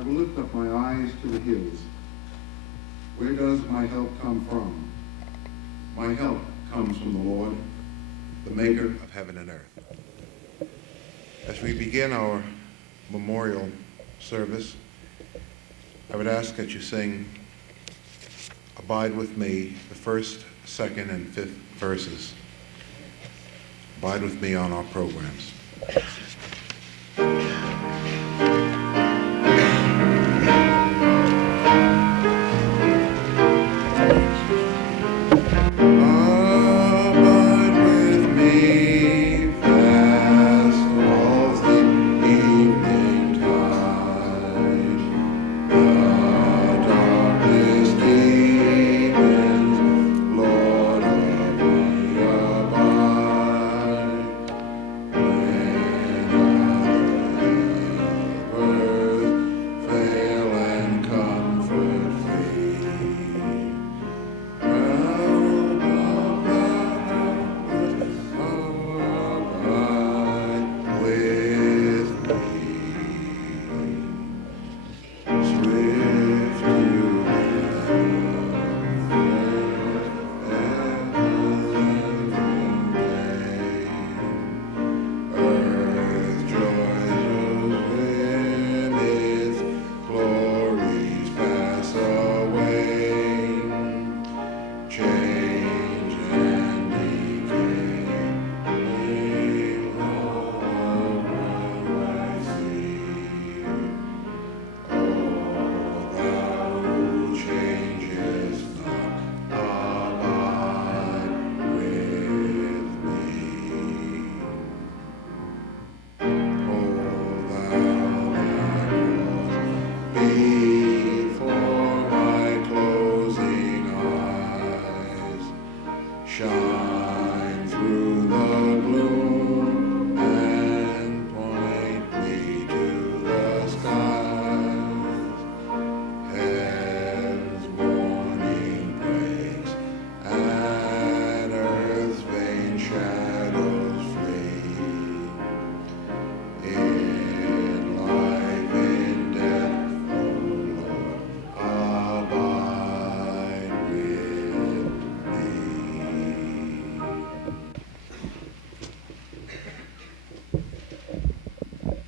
I will lift up my eyes to the hills. Where does my help come from? My help comes from the Lord, the maker of heaven and earth. As we begin our memorial service, I would ask that you sing Abide With Me, the first, second, and fifth verses. Abide with me on our programs.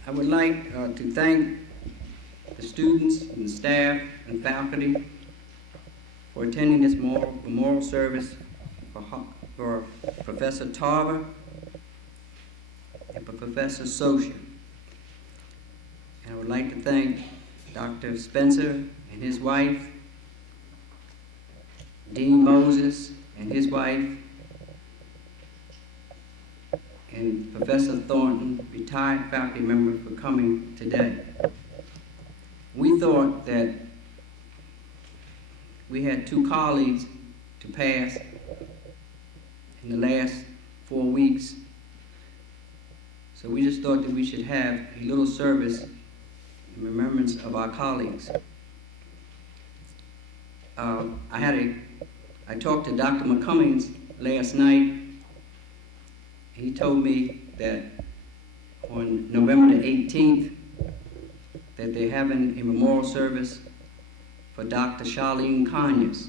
I would like to thank the students and staff and faculty for attending this memorial service for Professor Tarver and for Professor Socia. And I would like to thank Dr. Spencer and his wife, Dean Moses and his wife, and Professor Thornton, retired faculty member, for coming today. We thought that we had 2 colleagues to pass in the last 4 weeks, so we just thought that we should have a little service in remembrance of our colleagues. I talked to Dr. McCummings last night. He told me that on November the 18th, that they're having a memorial service for Dr. Charlene Conyers.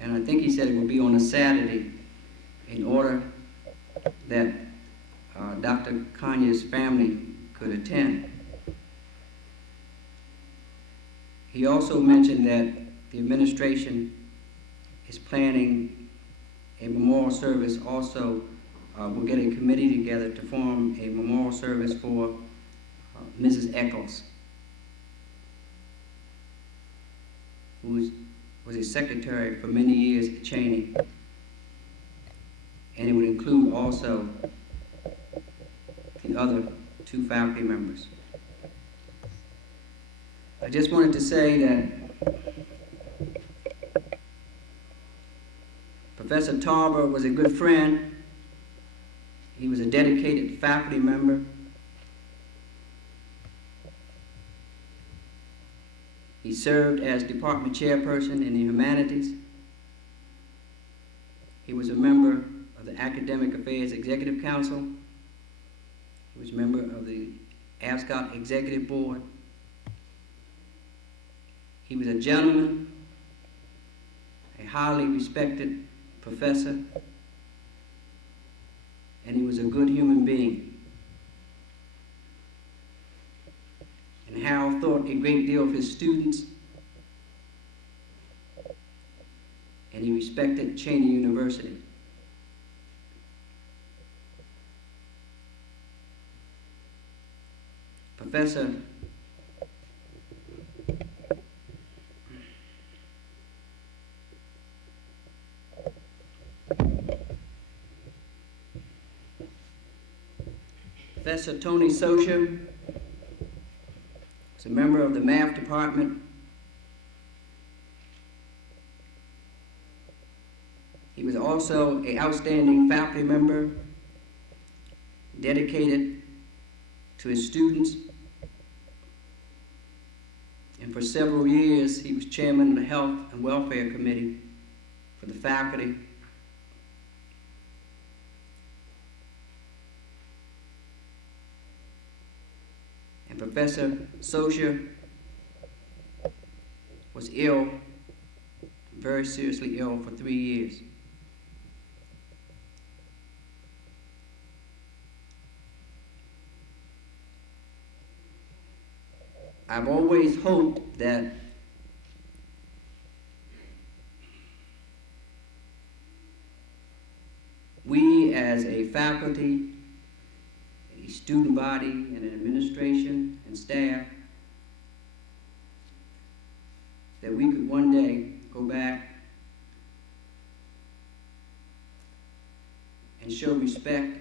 And I think he said it will be on a Saturday in order that Dr. Conyers' family could attend. He also mentioned that the administration is planning a memorial service also. We'll get a committee together to form a memorial service for Mrs. Eccles, who was a secretary for many years at Cheyney. And it would include also the other 2 faculty members. I just wanted to say that Professor Tarver was a good friend. He was a dedicated faculty member. He served as department chairperson in the humanities. He was a member of the Academic Affairs Executive Council. He was a member of the ASCOT Executive Board. He was a gentleman, a highly respected professor, and he was a good human being. And Harold thought a great deal of his students, and he respected Cheyney University. Professor Tony Socia was a member of the math department. He was also an outstanding faculty member, dedicated to his students. And for several years, he was chairman of the Health and Welfare Committee for the faculty. And Professor Socia was ill, very seriously ill, for 3 years. I've always hoped that we as a faculty, a student body, and an administration and staff, that we could one day go back and show respect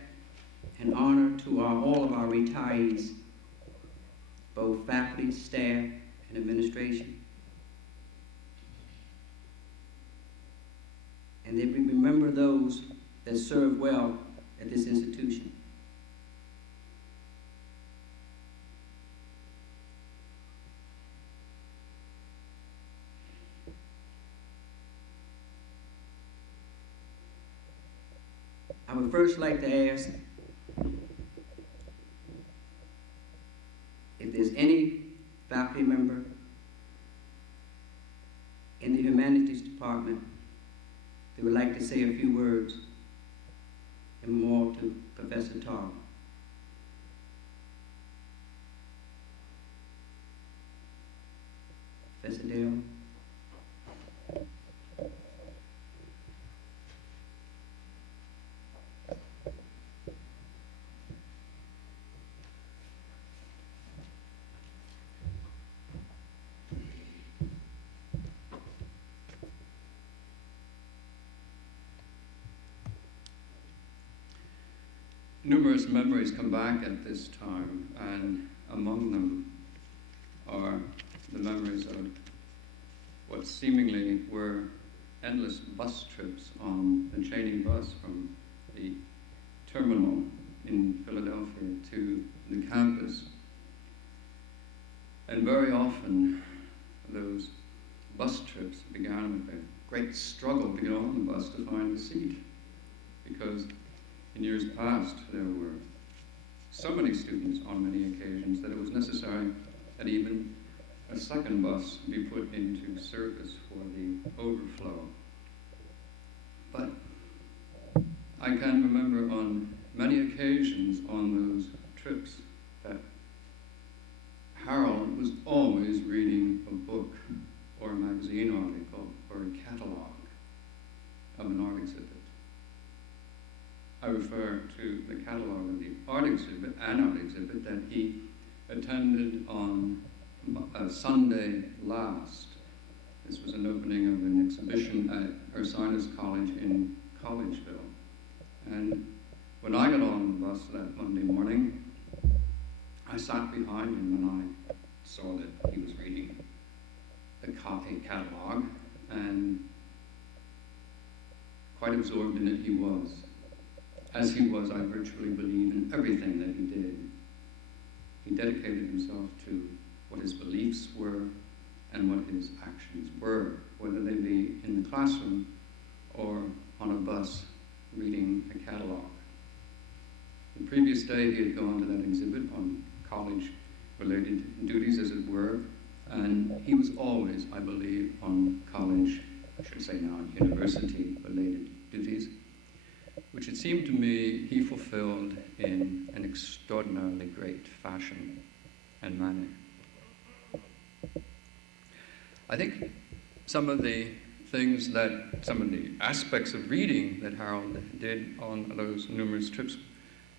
and honor to all of our retirees, both faculty, staff, and administration. And that we remember those that serve well at this institution. I would first like to ask if there's any faculty member in the humanities department that would like to say a few words in memorial to Professor Tarver. Professor Dale. Numerous memories come back at this time, and among them are the memories of what seemingly were endless bus trips on the Cheyney bus from the terminal in Philadelphia to the campus. And very often those bus trips began with a great struggle to get on the bus to find a seat, because in years past, there were so many students on many occasions that it was necessary that even a second bus be put into service for the overflow. But I can remember on many occasions on those trips that Harold was always reading a book or a magazine article or a catalog of an art exhibit. I refer to the catalog of the art exhibit, an art exhibit that he attended on Sunday last. This was an opening of an exhibition at Ursinus College in Collegeville. And when I got on the bus that Monday morning, I sat behind him and I saw that he was reading a catalog, and quite absorbed in it he was. As he was, I virtually believe, in everything that he did. He dedicated himself to what his beliefs were and what his actions were, whether they be in the classroom or on a bus reading a catalog. The previous day he had gone to that exhibit on college-related duties, as it were, And he was always, I believe, on college, I should say now university-related duties, which it seemed to me he fulfilled in an extraordinarily great fashion and manner. I think some of the aspects of reading that Harold did on those numerous trips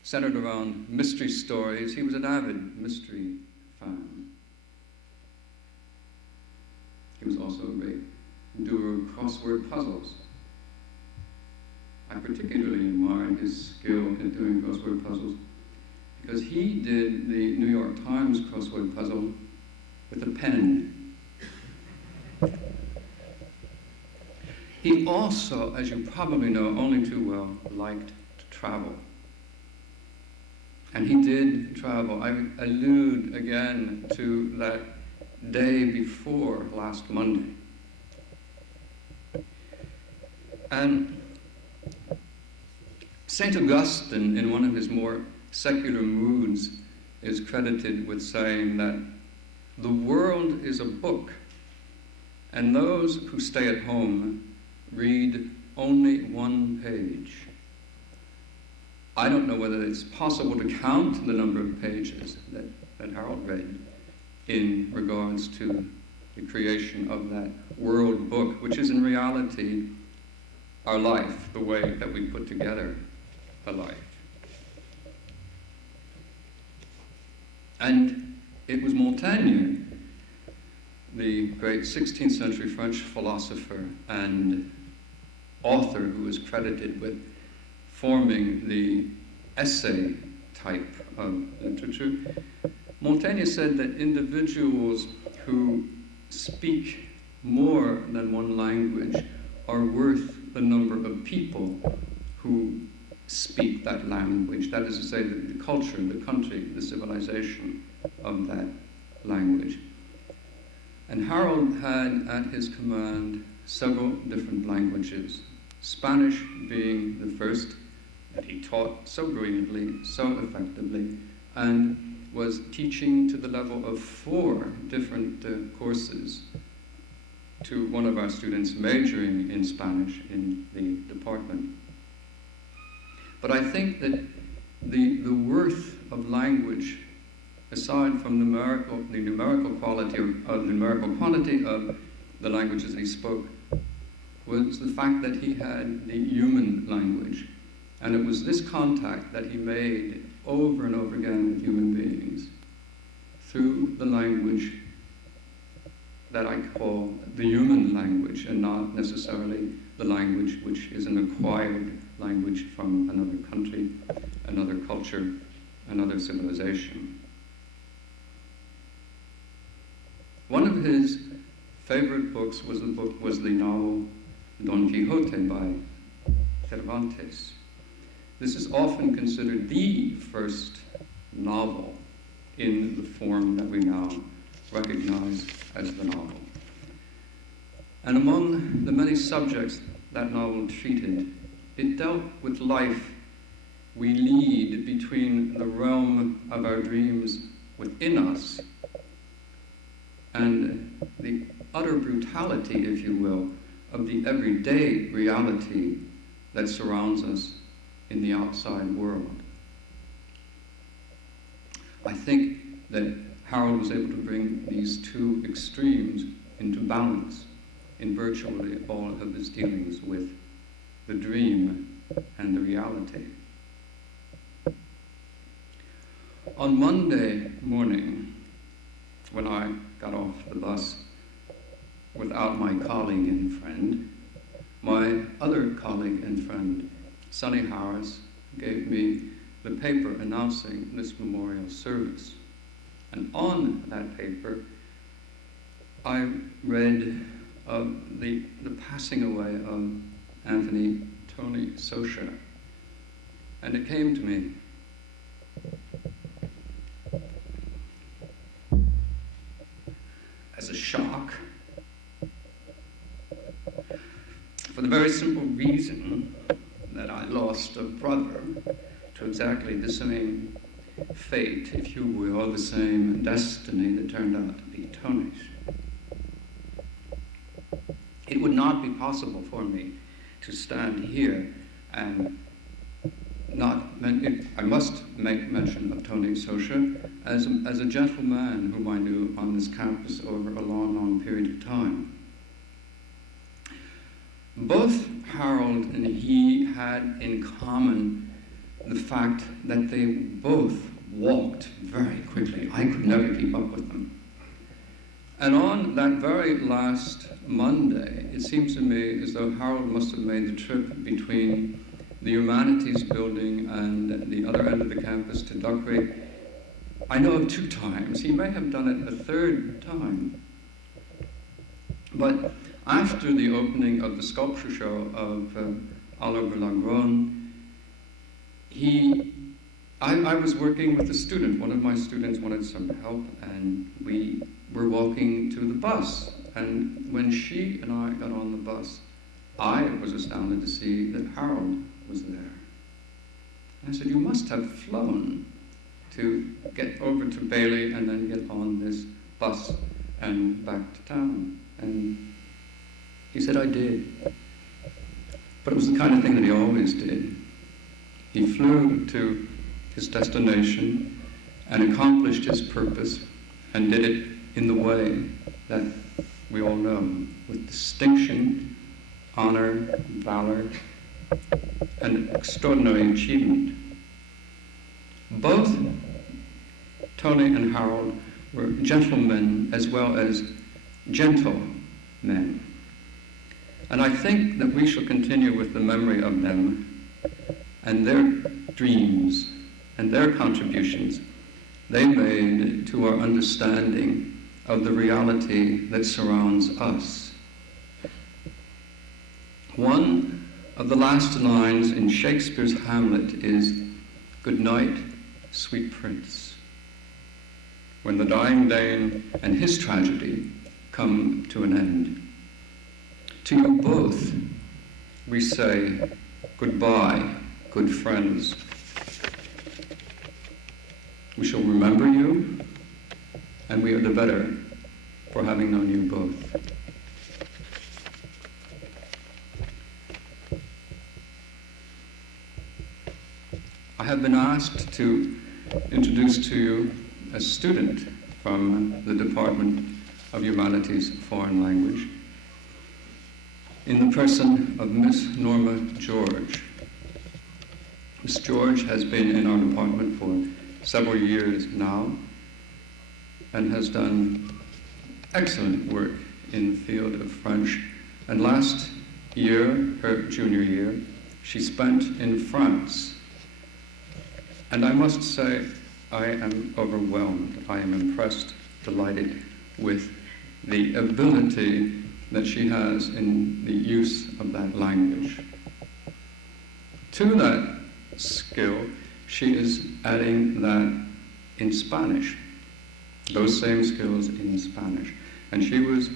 centered around mystery stories. He was an avid mystery fan. He was also a great doer of crossword puzzles. I particularly admired his skill in doing crossword puzzles because he did the New York Times crossword puzzle with a pen. He also, as you probably know only too well, liked to travel. And he did travel. I allude again to that day before last Monday. And St. Augustine, in one of his more secular moods, is credited with saying that the world is a book, and those who stay at home read only one page. I don't know whether it's possible to count the number of pages that Harold read in regards to the creation of that world book, which is in reality our life, the way that we put together a life. And it was Montaigne, the great 16th century French philosopher and author who is credited with forming the essay type of literature. Montaigne said that individuals who speak more than one language are worth the number of people who speak that language. That is to say, the culture, the country, the civilization of that language. And Harold had at his command several different languages, Spanish being the first that he taught so brilliantly, so effectively, and was teaching to the level of 4 different courses to one of our students majoring in Spanish in the department. But I think that the worth of language, aside from the numerical quantity of the languages that he spoke, was the fact that he had the human language. And it was this contact that he made over and over again with human beings through the language that I call the human language, and not necessarily the language which is an acquired language from another country, another culture, another civilization. One of his favorite books was the novel Don Quixote by Cervantes. This is often considered the first novel in the form that we now recognize as the novel. And among the many subjects that novel treated, it dealt with life we lead between the realm of our dreams within us and the utter brutality, if you will, of the everyday reality that surrounds us in the outside world. I think that Harold was able to bring these 2 extremes into balance in virtually all of his dealings with the dream and the reality. On Monday morning, when I got off the bus without my colleague and friend, my other colleague and friend, Sonny Harris, gave me the paper announcing this memorial service. And on that paper, I read of the passing away of Anthony Tony Socia. And it came to me. As a shock, for the very simple reason that I lost a brother to exactly the same fate, if you will, the same destiny that turned out to be Tony's. would not be possible for me to stand here and I must make mention of Tony Socia as a gentleman whom I knew on this campus over a long, long period of time. Both Harold and he had in common the fact that they both walked very quickly. I could never keep up with them. And on that very last Monday, it seems to me as though Harold must have made the trip between the Humanities building and the other end of the campus to Duck Creek. I know of 2 times. He may have done it a 3rd time. But after the opening of the sculpture show of Oliver Lagron, I was working with a student. One of my students wanted some help, and we were walking to the bus. And when she and I got on the bus, I was astounded to see that Harold was there. And I said, "You must have flown to get over to Bailey and then get on this bus and back to town." And he said, "I did." But it was the kind of thing that he always did. He flew to his destination and accomplished his purpose and did it in the way that we all know, with distinction, honor, valor, and extraordinary achievement. Both Tony and Harold were gentlemen as well as gentle men. And I think that we shall continue with the memory of them and their dreams and their contributions they made to our understanding of the reality that surrounds us. One of the last lines in Shakespeare's Hamlet is, "Good night, sweet prince," when the dying Dane and his tragedy come to an end. To you both, we say, goodbye, good friends. We shall remember you, and we are the better for having known you both. I have been asked to introduce to you a student from the Department of Humanities Foreign Language in the person of Miss Norma George. Miss George has been in our department for several years now and has done excellent work in the field of French. And last year, her junior year, she spent in France. And I must say, I am overwhelmed. I am impressed, delighted with the ability that she has in the use of that language. To that skill, she is adding that in Spanish, those same skills in Spanish. And she was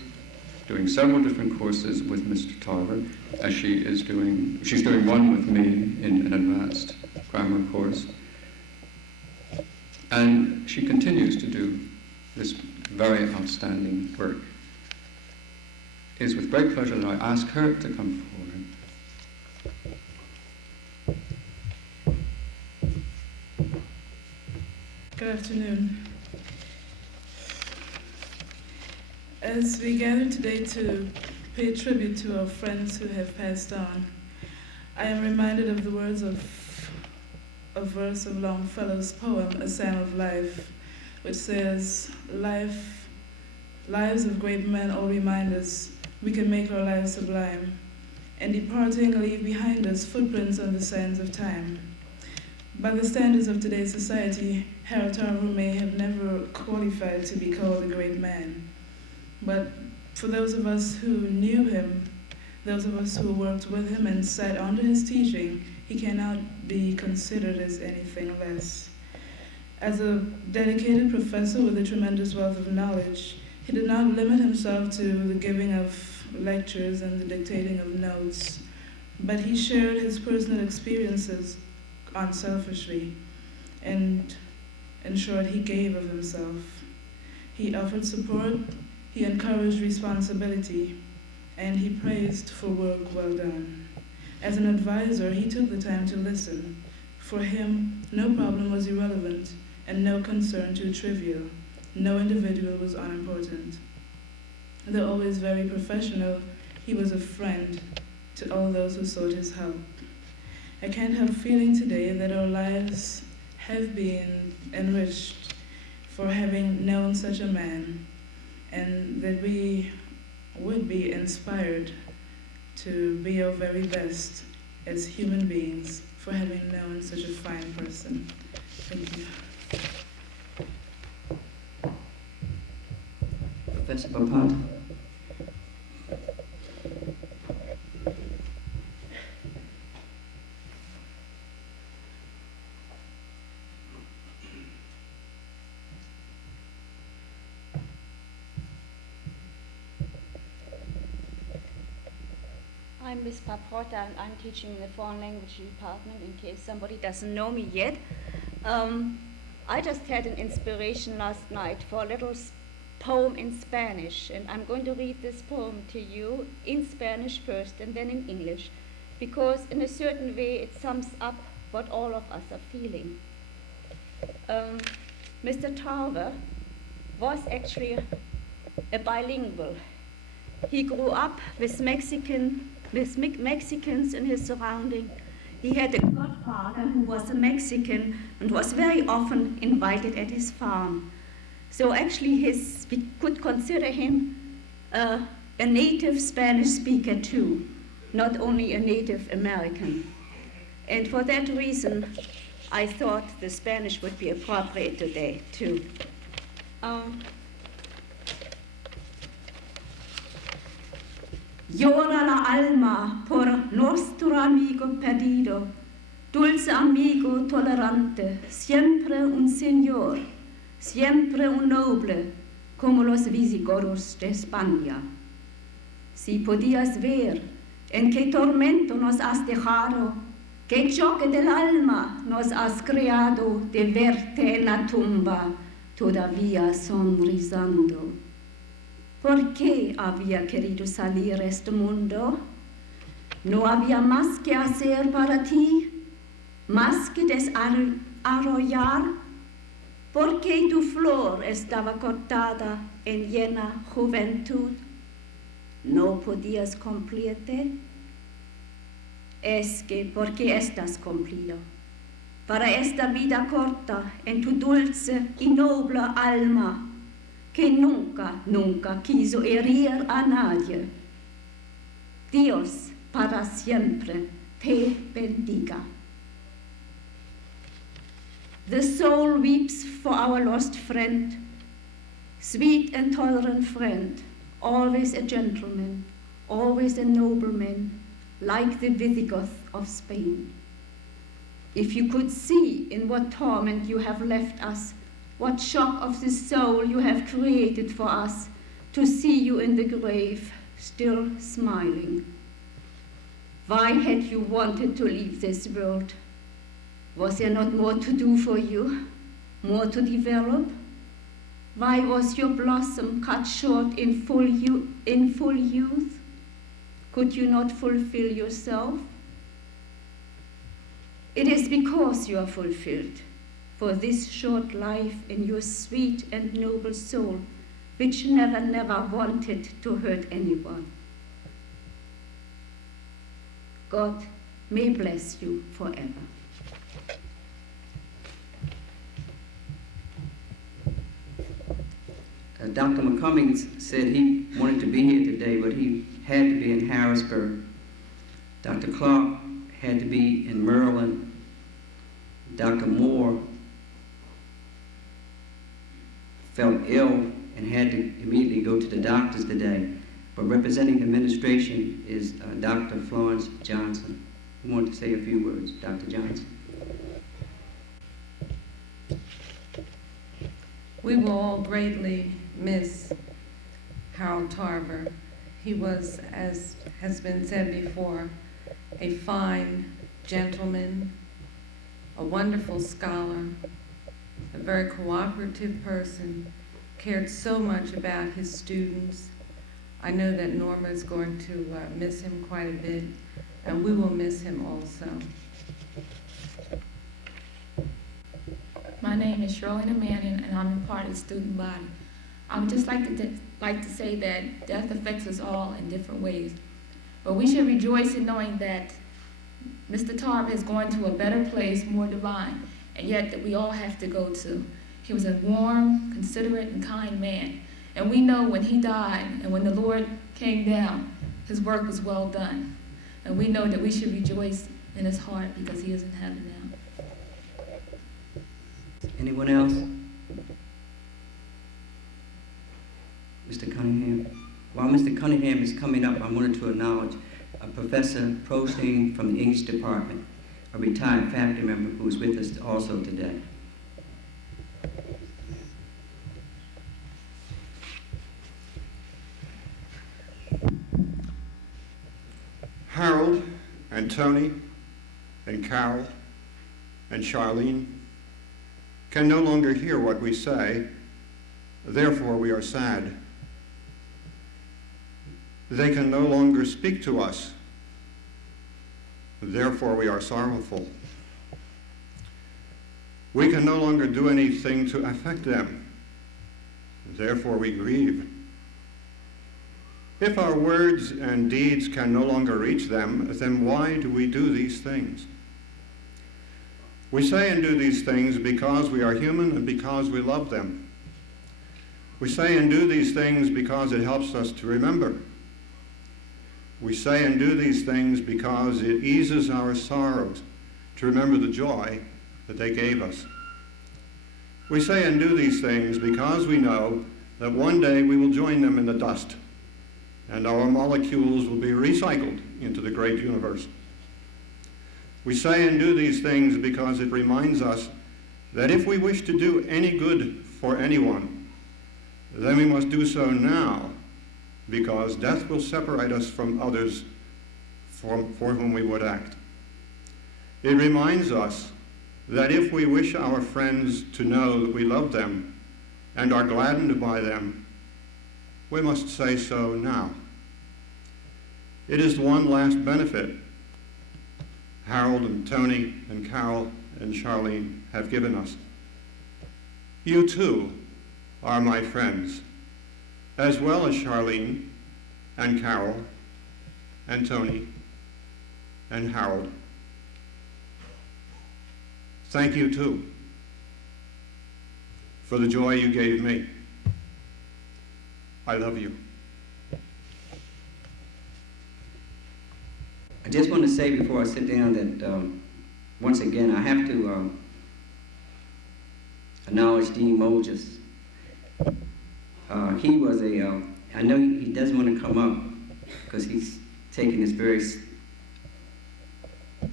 doing several different courses with Mr. Tarver, as she's doing one with me in an advanced grammar course. And she continues to do this very outstanding work. It is with great pleasure that I ask her to come forward. Good afternoon. As we gather today to pay tribute to our friends who have passed on, I am reminded of the words of a verse of Longfellow's poem, A Psalm of Life, which says, lives of great men all remind us we can make our lives sublime, and departing leave behind us footprints on the sands of time. By the standards of today's society, Harold Tarver may have never qualified to be called a great man. But for those of us who knew him, those of us who worked with him and sat under his teaching, he cannot be considered as anything less. As a dedicated professor with a tremendous wealth of knowledge, he did not limit himself to the giving of lectures and the dictating of notes, but he shared his personal experiences unselfishly, and in short, he gave of himself. He offered support, he encouraged responsibility, and he praised for work well done. As an advisor, he took the time to listen. For him, no problem was irrelevant and no concern too trivial. No individual was unimportant. Though always very professional, he was a friend to all those who sought his help. I can't help feeling today that our lives have been enriched for having known such a man, and that we would be inspired to be our very best as human beings for having known such a fine person. Thank you. Professor Papat. I'm Miss Paprota, and I'm teaching in the foreign language department, in case somebody doesn't know me yet. I just had an inspiration last night for a little poem in Spanish, and I'm going to read this poem to you in Spanish first and then in English, because in a certain way it sums up what all of us are feeling. Mr. Tarver was actually a bilingual. He grew up with Mexicans in his surrounding. He had a godfather who was a Mexican and was very often invited at his farm. So actually we could consider him a native Spanish speaker too, not only a native American. And for that reason, I thought the Spanish would be appropriate today too. Llora la alma por nuestro amigo perdido, dulce amigo tolerante, siempre un señor, siempre un noble, como los visigodos de España. Si podías ver en qué tormento nos has dejado, qué choque del alma nos has creado de verte en la tumba, todavía sonrisando. ¿Por qué había querido salir este mundo? ¿No había más que hacer para ti? ¿Más que desarrollar? ¿Por qué tu flor estaba cortada en llena juventud? ¿No podías cumplirte? Es que porque estás cumplido. Para esta vida corta en tu dulce y noble alma, que nunca, nunca quiso herir a nadie. Dios para siempre te bendiga. The soul weeps for our lost friend, sweet and tolerant friend, always a gentleman, always a nobleman, like the Visigoth of Spain. If you could see in what torment you have left us, what shock of the soul you have created for us, to see you in the grave, still smiling. Why had you wanted to leave this world? Was there not more to do for you, more to develop? Why was your blossom cut short in full youth? Could you not fulfill yourself? It is because you are fulfilled for this short life in your sweet and noble soul, which never, never wanted to hurt anyone. God may bless you forever. Dr. McCummings said he wanted to be here today, but he had to be in Harrisburg. Dr. Clark had to be in Maryland. Dr. Moore felt ill and had to immediately go to the doctors today. But representing the administration is Dr. Florence Johnson. I wanted to say a few words. Dr. Johnson. We will all greatly miss Harold Tarver. He was, as has been said before, a fine gentleman, a wonderful scholar, a very cooperative person, cared so much about his students. I know that Norma is going to miss him quite a bit, and we will miss him also. My name is Charlene Manning, and I'm a part of the student body. I would just like to say that death affects us all in different ways. But we should rejoice in knowing that Mr. Tarver has gone to a better place, more divine, and yet that we all have to go to. He was a warm, considerate, and kind man. And we know when he died and when the Lord came down, his work was well done. And we know that we should rejoice in his heart because he is in heaven now. Anyone else? Mr. Cunningham? While Mr. Cunningham is coming up, I wanted to acknowledge Professor Socia from the English department, a retired faculty member who is with us also today. Harold and Tony and Carol and Charlene can no longer hear what we say, therefore we are sad. They can no longer speak to us, therefore we are sorrowful. We can no longer do anything to affect them, therefore we grieve. If our words and deeds can no longer reach them, then why do we do these things? We say and do these things because we are human and because we love them. We say and do these things because it helps us to remember. We say and do these things because it eases our sorrows to remember the joy that they gave us. We say and do these things because we know that one day we will join them in the dust and our molecules will be recycled into the great universe. We say and do these things because it reminds us that if we wish to do any good for anyone, then we must do so now, because death will separate us from others for whom we would act. It reminds us that if we wish our friends to know that we love them and are gladdened by them, we must say so now. It is one last benefit Harold and Tony and Carol and Charlene have given us. You too are my friends, as well as Charlene and Carol and Tony and Harold. Thank you too for the joy you gave me. I love you. I just want to say before I sit down that once again I have to acknowledge Dean Moses. He was I know he doesn't want to come up because he's taking this very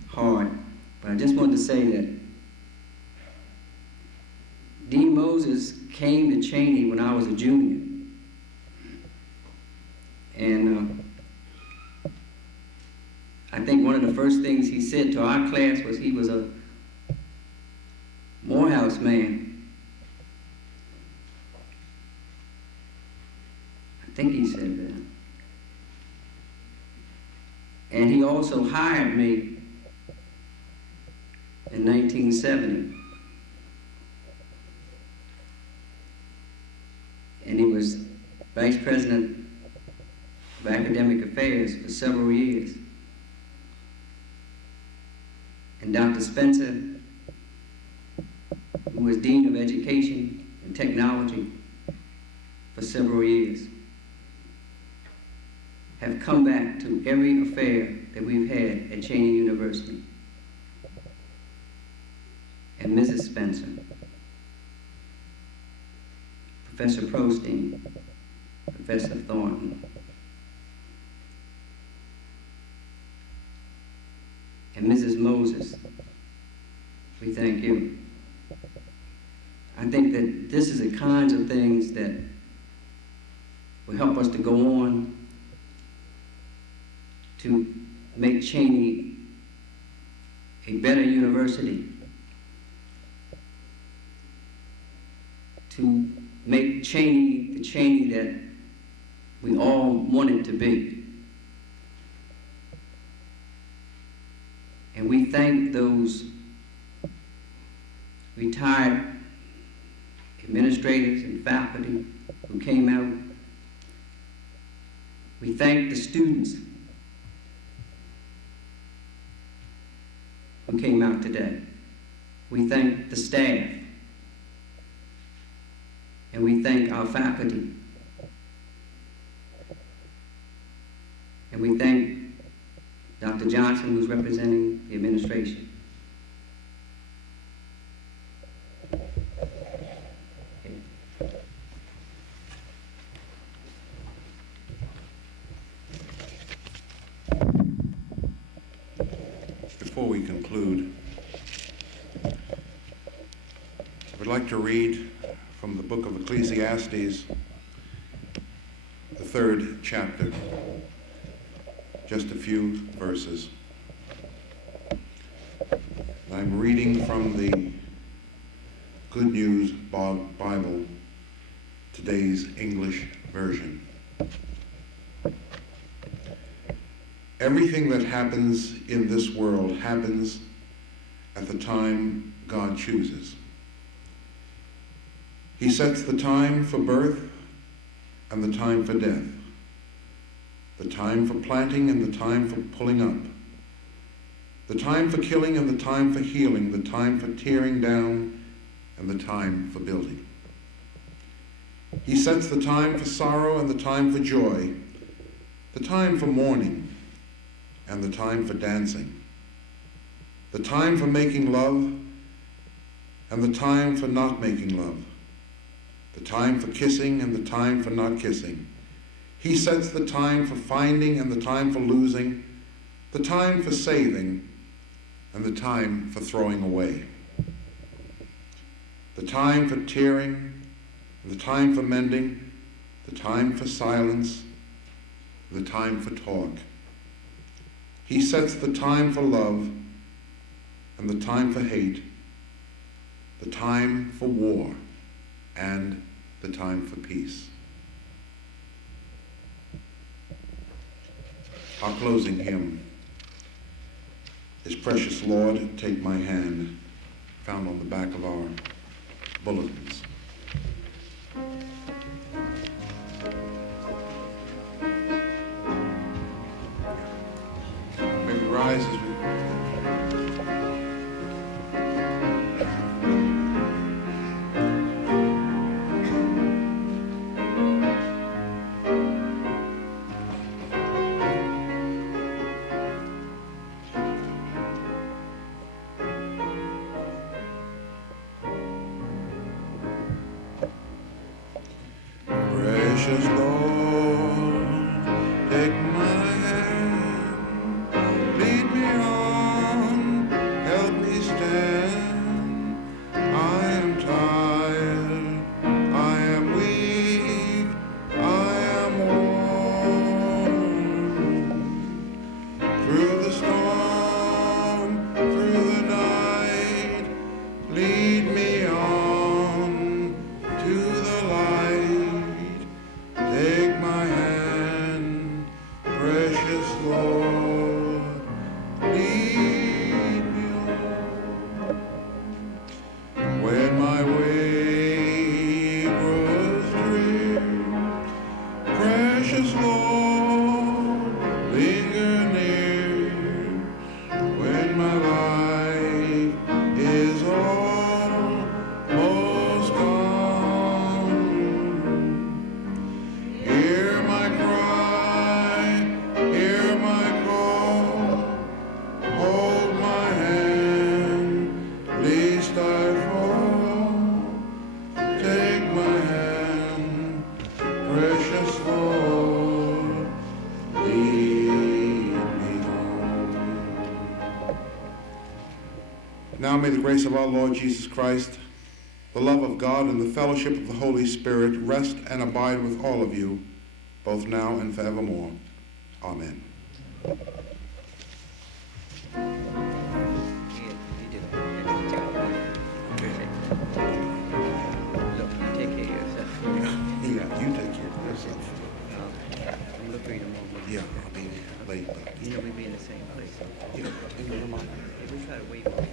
hard, but I just wanted to say that Dean Moses came to Cheyney when I was a junior. And I think one of the first things he said to our class was he was a Morehouse man. I think he said that. And he also hired me in 1970. And he was vice president of academic affairs for several years. And Dr. Spencer, who was Dean of Education and Technology for several years, have come back to every affair that we've had at Cheyney University. And Mrs. Spencer, Professor Socia, Professor Thornton, and Mrs. Moses, we thank you. I think that this is the kinds of things that will help us to go on to make Cheyney a better university, to make Cheyney the Cheyney that we all want it to be. And we thank those retired administrators and faculty who came out. We thank the students who came out today. We thank the staff. And we thank our faculty. And we thank Dr. Johnson, who's representing the administration. Before we conclude, I would like to read from the book of Ecclesiastes, the 3rd chapter, just a few verses. I'm reading from the Good News Bible, today's English version. Everything that happens in this world happens at the time God chooses. He sets the time for birth and the time for death, the time for planting and the time for pulling up, the time for killing and the time for healing, the time for tearing down and the time for building. He sets the time for sorrow and the time for joy, the time for mourning and the time for dancing, the time for making love and the time for not making love, the time for kissing and the time for not kissing. He sets the time for finding and the time for losing, the time for saving and the time for throwing away, the time for tearing, the time for mending, the time for silence, the time for talk. He sets the time for love and the time for hate, the time for war and the time for peace. Our closing hymn is Precious Lord, Take My Hand, found on the back of our bulletins. Maybe rise as we Precious Lord, take my hand, lead me on, help me stand. I am tired, I am weak, I am worn. Through the storm, through the night, lead me on to the light. Take my hand, precious Lord, lead me on. When my way grows drear, precious Lord, linger near. When my life is almost gone, hear my cry, hear my call, hold my hand, lest I fall. Take my hand, precious Lord, lead me on. Now may the grace of our Lord Jesus Christ, the love of God, and the fellowship of the Holy Spirit rest and abide with all of you, both now and forevermore. Amen. You did a good job. Look, you take care of yourself. Yeah, you take care of yourself. You know we'd be in the same place. Yeah, and the reminder. If we try to wait.